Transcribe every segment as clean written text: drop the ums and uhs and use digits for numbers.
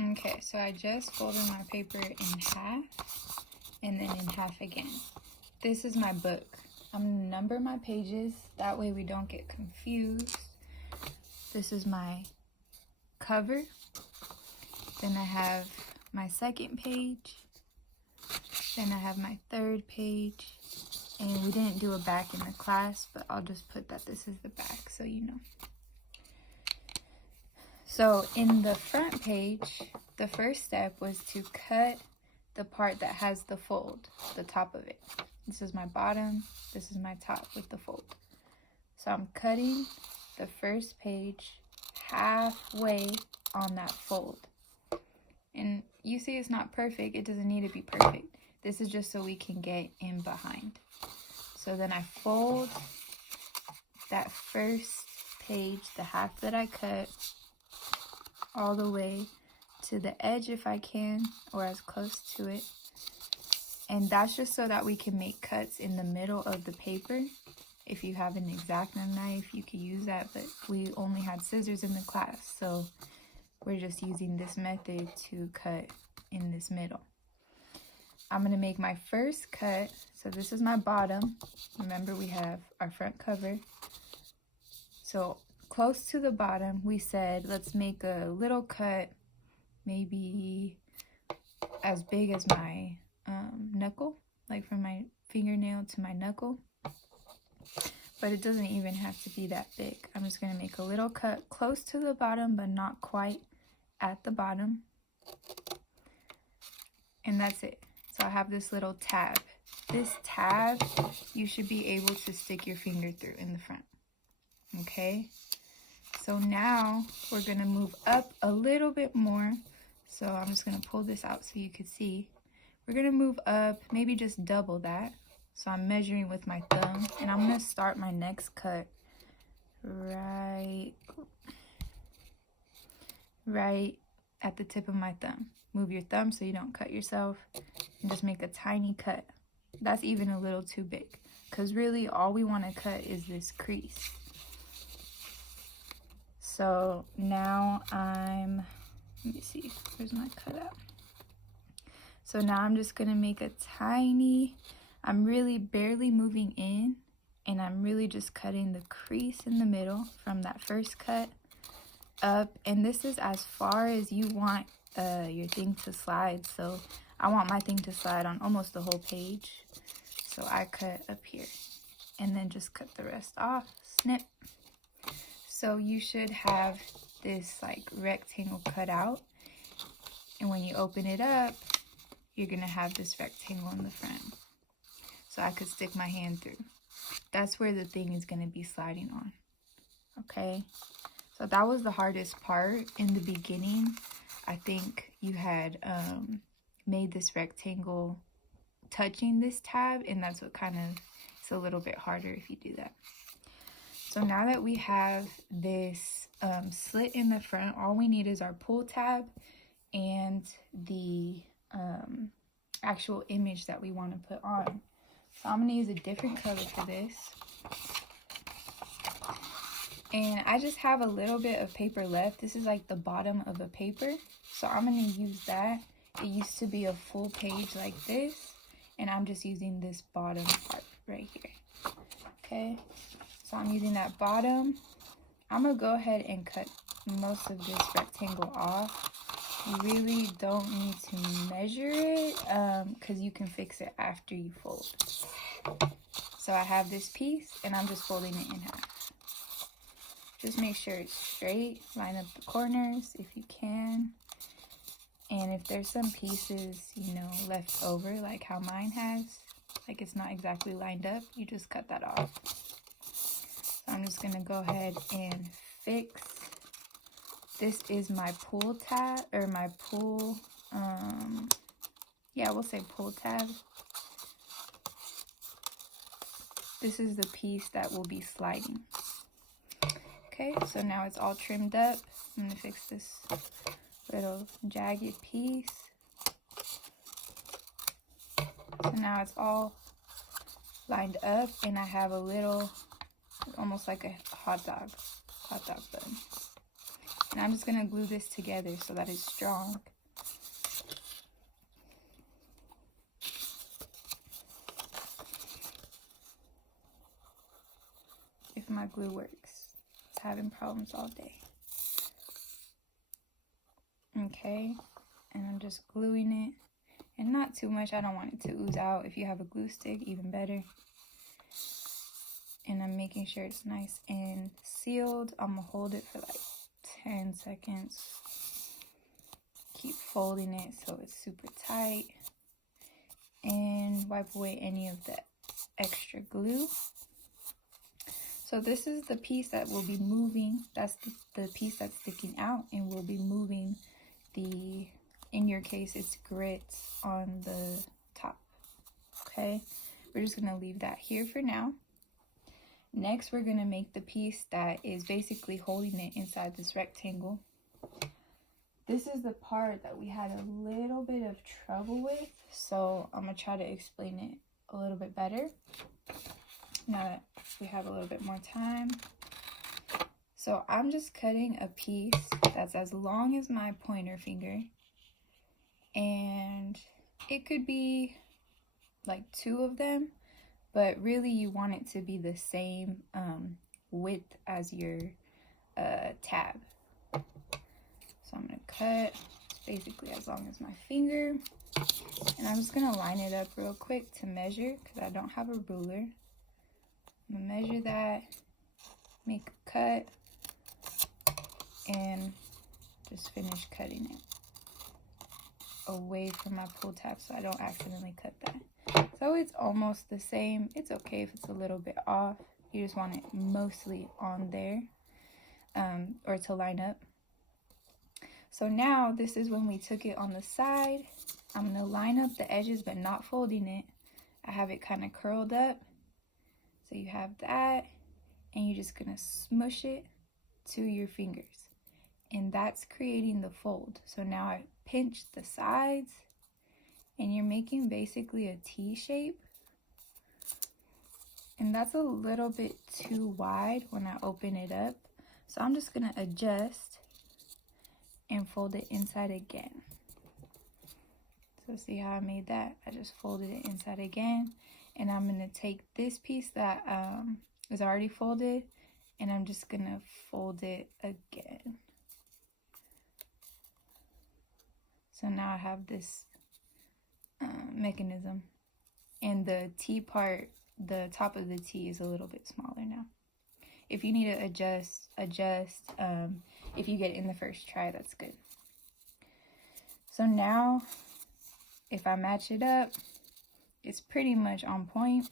Okay, so I just folded my paper in half and then in half again. This is my book. I'm gonna number my pages, that way we don't get confused. This is my cover. Then I have my second page. Then I have my third page. And we didn't do a back in the class, but I'll just put that this is the back so you know. So in the front page, the first step was to cut the part that has the fold, the top of it. This is my bottom, this is my top with the fold. So I'm cutting the first page halfway on that fold. And you see it's not perfect, it doesn't need to be perfect. This is just so we can get in behind. So then I fold that first page, the half that I cut, all the way to the edge if I can, or as close to it. And that's just so that we can make cuts in the middle of the paper. If you have an X-Acto knife, you could use that, but we only had scissors in the class, so we're just using this method to cut in this middle. I'm gonna make my first cut. So this is my bottom. Remember, we have our front cover. So close to the bottom, we said, let's make a little cut, maybe as big as my knuckle, like from my fingernail to my knuckle. But it doesn't even have to be that big. I'm just gonna make a little cut close to the bottom, but not quite at the bottom. And that's it. So I have this little tab. This tab, you should be able to stick your finger through in the front. Okay? So now we're gonna move up a little bit more. So I'm just gonna pull this out so you can see. We're gonna move up, maybe just double that. So I'm measuring with my thumb, and I'm gonna start my next cut right at the tip of my thumb. Move your thumb so you don't cut yourself, and just make a tiny cut. That's even a little too big, because really all we want to cut is this crease. So now let me see, where's my cutout? So now I'm just gonna make a tiny, I'm really barely moving in, and I'm really just cutting the crease in the middle from that first cut up. And this is as far as you want your thing to slide. So I want my thing to slide on almost the whole page. So I cut up here and then just cut the rest off, snip. So you should have this like rectangle cut out. And when you open it up, you're gonna have this rectangle in the front. So I could stick my hand through. That's where the thing is gonna be sliding on, okay? So that was the hardest part in the beginning. I think you had made this rectangle touching this tab, and that's what kind of, it's a little bit harder if you do that. So now that we have this slit in the front, all we need is our pull tab and the actual image that we want to put on. So I'm going to use a different color for this. And I just have a little bit of paper left. This is like the bottom of a paper. So I'm going to use that. It used to be a full page like this. And I'm just using this bottom part right here. Okay. So I'm using that bottom. I'm going to go ahead and cut most of this rectangle off. You really don't need to measure it because you can fix it after you fold. So I have this piece and I'm just folding it in half. Just make sure it's straight. Line up the corners if you can. And if there's some pieces, you know, left over, like how mine has, like it's not exactly lined up, you just cut that off. So I'm just going to go ahead and fix. This is my pull tab, or my pull, yeah, we'll say pull tab. This is the piece that will be sliding. Okay, so now it's all trimmed up. I'm going to fix this little jagged piece. So now it's all lined up, and I have a little, almost like a hot dog bun. And I'm just gonna glue this together so that it's strong. If my glue works. It's having problems all day. Okay, and I'm just gluing it. And not too much, I don't want it to ooze out. If you have a glue stick, even better. And I'm making sure it's nice and sealed. I'm gonna hold it for like 10 seconds. Keep folding it so it's super tight. And wipe away any of the extra glue. So this is the piece that will be moving. That's the piece that's sticking out and will be moving the, in your case, it's grits on the top. Okay, we're just gonna leave that here for now. Next, we're gonna make the piece that is basically holding it inside this rectangle. This is the part that we had a little bit of trouble with, so I'm gonna try to explain it a little bit better now that we have a little bit more time. So I'm just cutting a piece that's as long as my pointer finger, and it could be like 2 of them, but really you want it to be the same width as your tab. So I'm gonna cut basically as long as my finger, and I'm just gonna line it up real quick to measure because I don't have a ruler. I'm gonna measure that, make a cut, and just finish cutting it away from my pull tab so I don't accidentally cut that. So it's almost the same. It's okay if it's a little bit off. You just want it mostly on there, or to line up. So now this is when we took it on the side. I'm gonna line up the edges but not folding it. I have it kind of curled up. So you have that, and you're just gonna smush it to your fingers. And that's creating the fold. So now I pinch the sides, and you're making basically a T shape. And that's a little bit too wide when I open it up. So I'm just gonna adjust and fold it inside again. So see how I made that? I just folded it inside again. And I'm gonna take this piece that is already folded, and I'm just gonna fold it again. So now I have this mechanism, and the T part, the top of the T is a little bit smaller now. If you need to adjust. If you get it in the first try, that's good. So now, if I match it up, it's pretty much on point,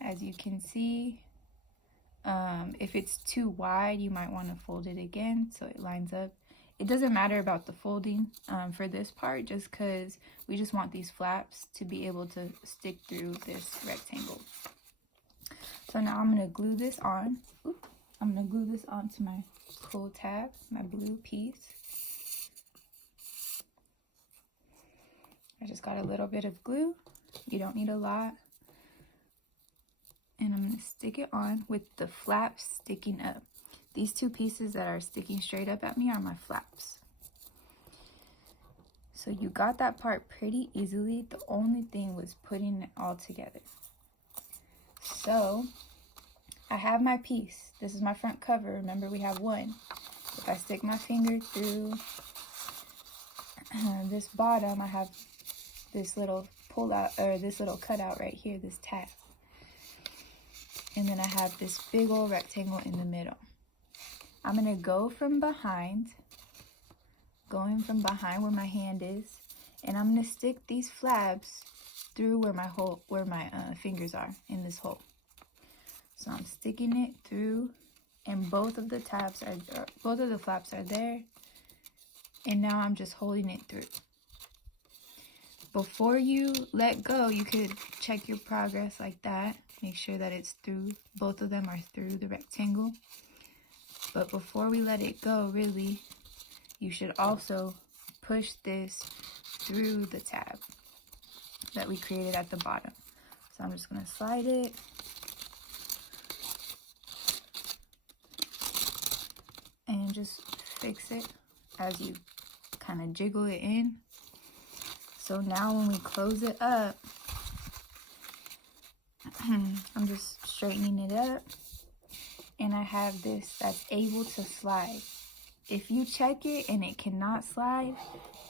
as you can see. If it's too wide, you might want to fold it again so it lines up. It doesn't matter about the folding for this part, just because we just want these flaps to be able to stick through this rectangle. So now I'm going to glue this on. I'm going to glue this onto my pull tab, my blue piece. I just got a little bit of glue. You don't need a lot. And I'm going to stick it on with the flaps sticking up. These 2 pieces that are sticking straight up at me are my flaps. So you got that part pretty easily. The only thing was putting it all together. So I have my piece. This is my front cover. Remember, we have 1. If I stick my finger through this bottom, I have this little pull out, or this little cutout right here, this tab. And then I have this big old rectangle in the middle. I'm gonna go from behind, going from behind where my hand is, and I'm gonna stick these flaps through where my fingers are in this hole. So I'm sticking it through, and both of the flaps are there. And now I'm just holding it through. Before you let go, you could check your progress like that. Make sure that it's through, both of them are through the rectangle. But before we let it go, really, you should also push this through the tab that we created at the bottom. So I'm just gonna slide it. And just fix it as you kind of jiggle it in. So now when we close it up, I'm just straightening it up, and I have this that's able to slide. If you check it and it cannot slide,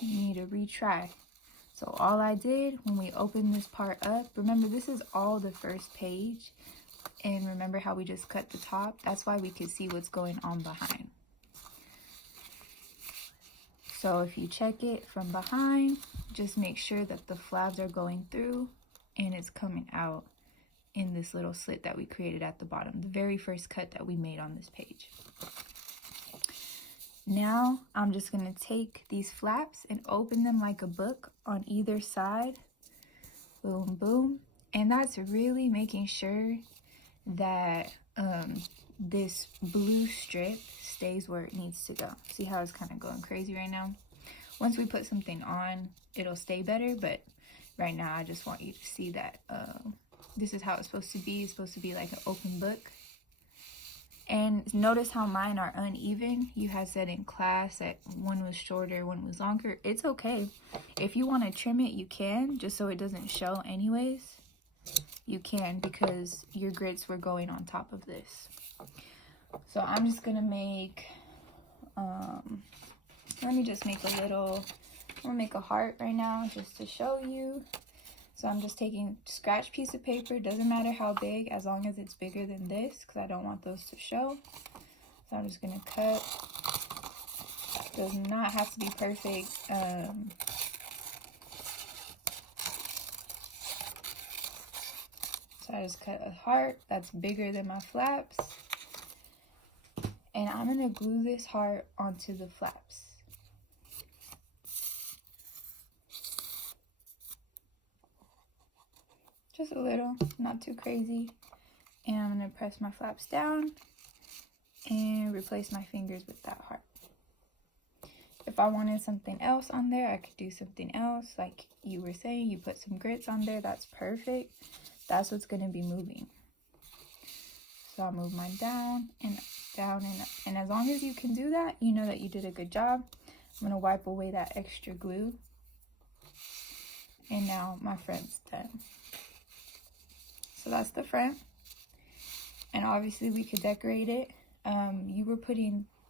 you need to retry. So all I did when we opened this part up, remember this is all the first page, and remember how we just cut the top? That's why we could see what's going on behind. So if you check it from behind, just make sure that the flabs are going through and it's coming out in this little slit that we created at the bottom, the very first cut that we made on this page. Now I'm just going to take these flaps and open them like a book on either side. Boom, boom. And that's really making sure that this blue strip stays where it needs to go. See how it's kind of going crazy right now? Once we put something on, it'll stay better, but right now I just want you to see that this is how it's supposed to be. It's supposed to be like an open book. And notice how mine are uneven. You had said in class that one was shorter, one was longer. It's okay. If you want to trim it, you can, just so it doesn't show anyways. You can, because your grits were going on top of this. So I'm just going to make, let me just make a little, I'm going to make a heart right now just to show you. So I'm just taking a scratch piece of paper, doesn't matter how big, as long as it's bigger than this, because I don't want those to show. So I'm just going to cut. Does not have to be perfect. So I just cut a heart that's bigger than my flaps. And I'm going to glue this heart onto the flaps. Just a little, not too crazy. And I'm going to press my flaps down and replace my fingers with that heart. If I wanted something else on there, I could do something else. Like you were saying, you put some grits on there, that's perfect. That's what's going to be moving. So I'll move mine down and down and up. And as long as you can do that, you know that you did a good job. I'm going to wipe away that extra glue. And now my front's done. So that's the front. And obviously we could decorate it.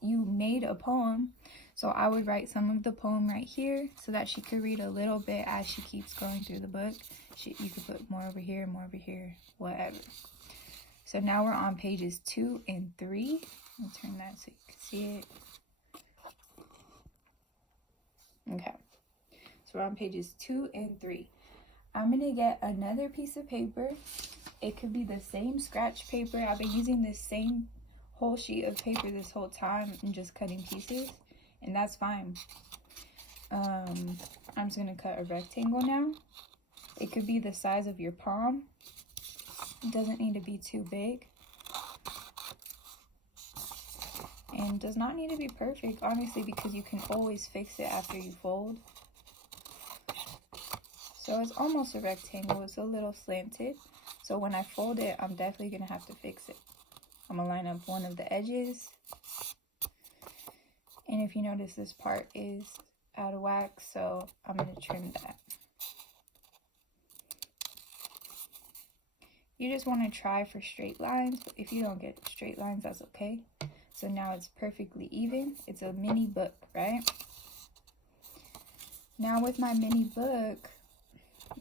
You made a poem. So I would write some of the poem right here so that she could read a little bit as she keeps going through the book. You could put more over here, whatever. So now we're on pages 2 and 3. Let me turn that so you can see it. Okay. So we're on pages 2 and 3. I'm going to get another piece of paper. It could be the same scratch paper. I've been using this same whole sheet of paper this whole time and just cutting pieces. And that's fine. I'm just going to cut a rectangle now. It could be the size of your palm. It doesn't need to be too big. And does not need to be perfect, honestly, because you can always fix it after you fold. So it's almost a rectangle. It's a little slanted. So when I fold it, I'm definitely going to have to fix it. I'm going to line up one of the edges. And if you notice, this part is out of whack, so I'm going to trim that. You just want to try for straight lines, but if you don't get straight lines, that's okay. So now it's perfectly even. It's a mini book, right? Now with my mini book,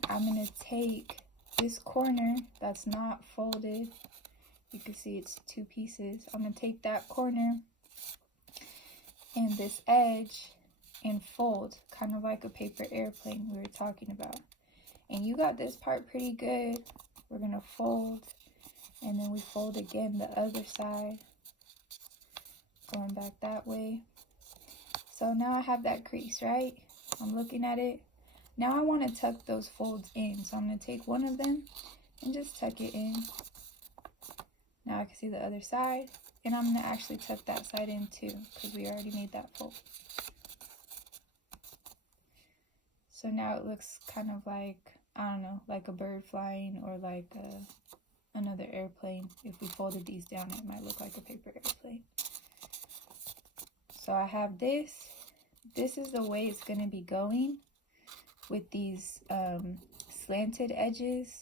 I'm going to take this corner that's not folded. You can see it's 2 pieces. I'm going to take that corner and this edge and fold, kind of like a paper airplane we were talking about. And you got this part pretty good. We're going to fold, and then we fold again the other side, going back that way. So now I have that crease, right? I'm looking at it. Now I want to tuck those folds in. So I'm going to take one of them and just tuck it in. Now I can see the other side. And I'm going to actually tuck that side in too, because we already made that fold. So now it looks kind of like, I don't know, like a bird flying, or like another airplane. If we folded these down, it might look like a paper airplane. So I have this. This is the way it's going to be going with these slanted edges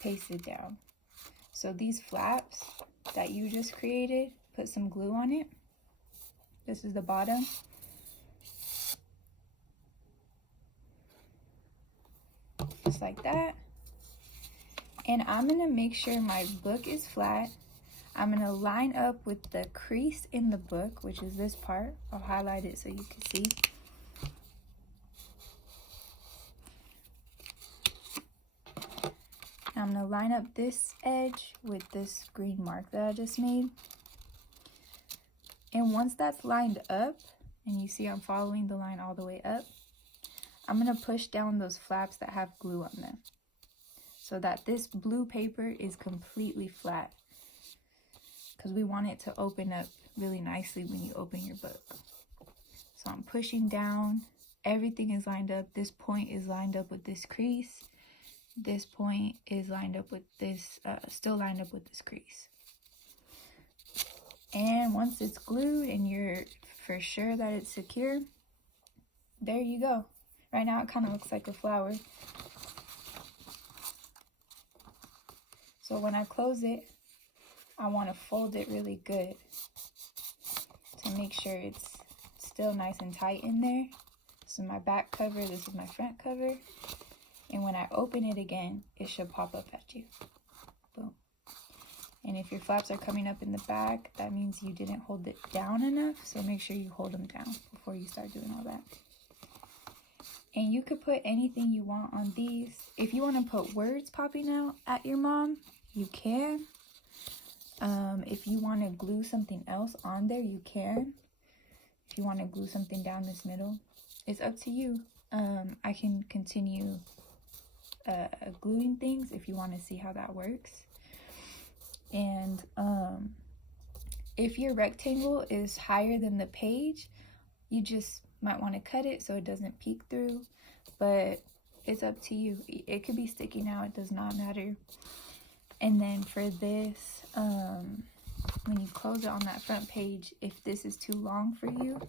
pasted down. So these flaps that you just created, put some glue on it. This is the bottom. Just like that. And I'm going to make sure my book is flat. I'm going to line up with the crease in the book, which is this part. I'll highlight it so you can see. I'm going to line up this edge with this green mark that I just made. And once that's lined up, and you see I'm following the line all the way up, I'm going to push down those flaps that have glue on them so that this blue paper is completely flat, because we want it to open up really nicely when you open your book. So I'm pushing down. Everything is lined up. This point is lined up with this crease. This point is lined up with this, still lined up with this crease. And once it's glued and you're for sure that it's secure, there you go. Right now it kind of looks like a flower. So when I close it, I want to fold it really good to make sure it's still nice and tight in there. This is my back cover, this is my front cover. And when I open it again, it should pop up at you. Boom. And if your flaps are coming up in the back, that means you didn't hold it down enough. So make sure you hold them down before you start doing all that. And you could put anything you want on these. If you want to put words popping out at your mom, you can. If you want to glue something else on there, you can. If you want to glue something down this middle, it's up to you. I can continue gluing things if you want to see how that works. And if your rectangle is higher than the page, you just might want to cut it so it doesn't peek through, but it's up to you. It could be sticking out, it does not matter. And then for this, when you close it on that front page, if this is too long for you,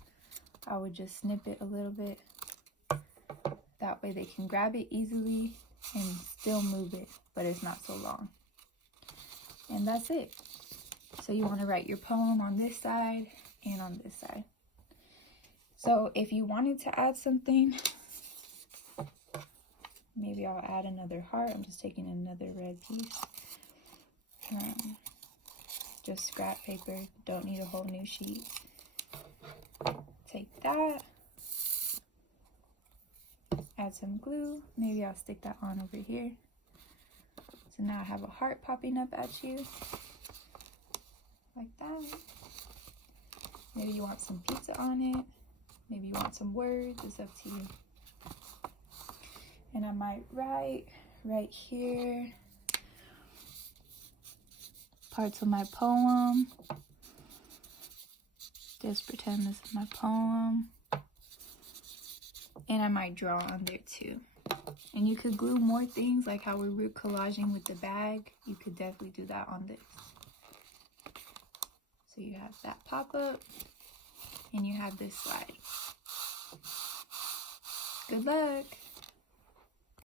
I would just snip it a little bit. That way they can grab it easily and still move it, but it's not so long. And that's it. So you want to write your poem on this side and on this side. So if you wanted to add something, maybe I'll add another heart. I'm just taking another red piece. Just scrap paper, don't need a whole new sheet. Take that, add some glue. Maybe I'll stick that on over here. So now I have a heart popping up at you, like that. Maybe you want some pizza on it. Maybe you want some words, it's up to you. And I might write right here parts of my poem. Just pretend this is my poem. And I might draw on there too. And you could glue more things, like how we were collaging with the bag. You could definitely do that on this. So you have that pop-up and you have this slide. Good luck!